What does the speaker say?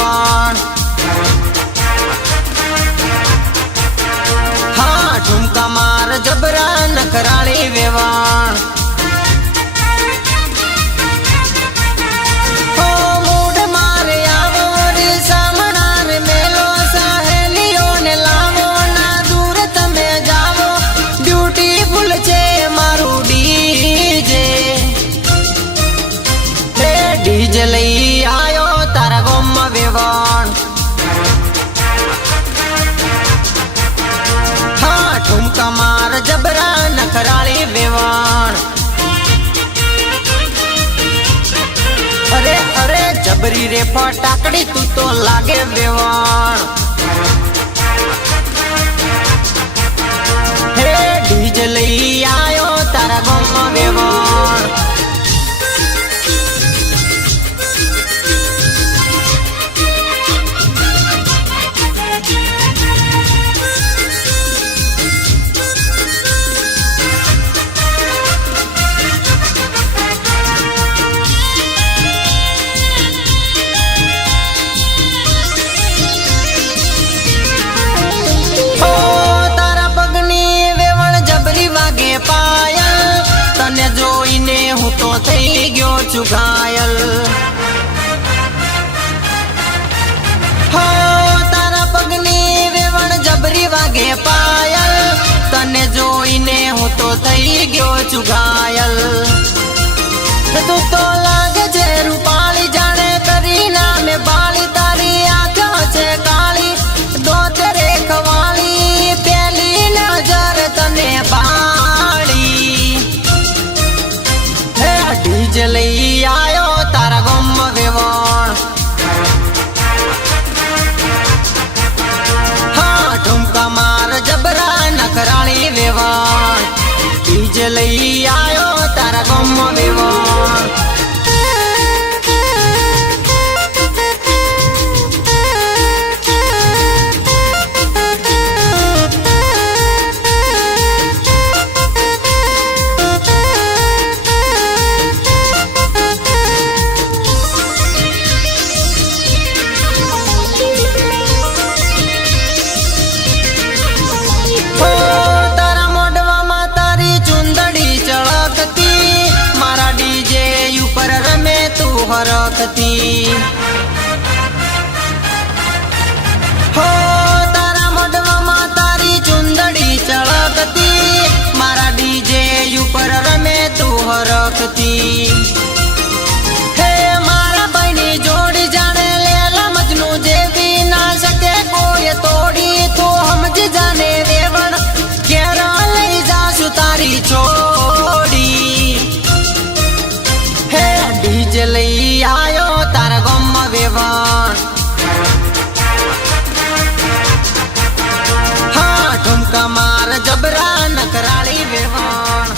ભગવાન હા ઠુમકા માર જબરા નકરાળી વેવા જબરી રે ફટાકડી તું તો લાગે વેવણ. છું ઘાયલ હો તારા પગની વેવણ જબરી વાગે પાયલ તને જોઈને હું તો થઈ ગયો છું ઘાયલ તું તો હરખતી હો, તારા મોઢવામાં તારી ચુંદડી ચળકતી. મારા ડીજે ઉપર રમે તું હરખતી. જાણે લેલા લઈ જાશું તારી છોડી. લઈ ગમમાં વેવાણ હા ઠુમકા માર જબરા નકરાળી વેવાણ.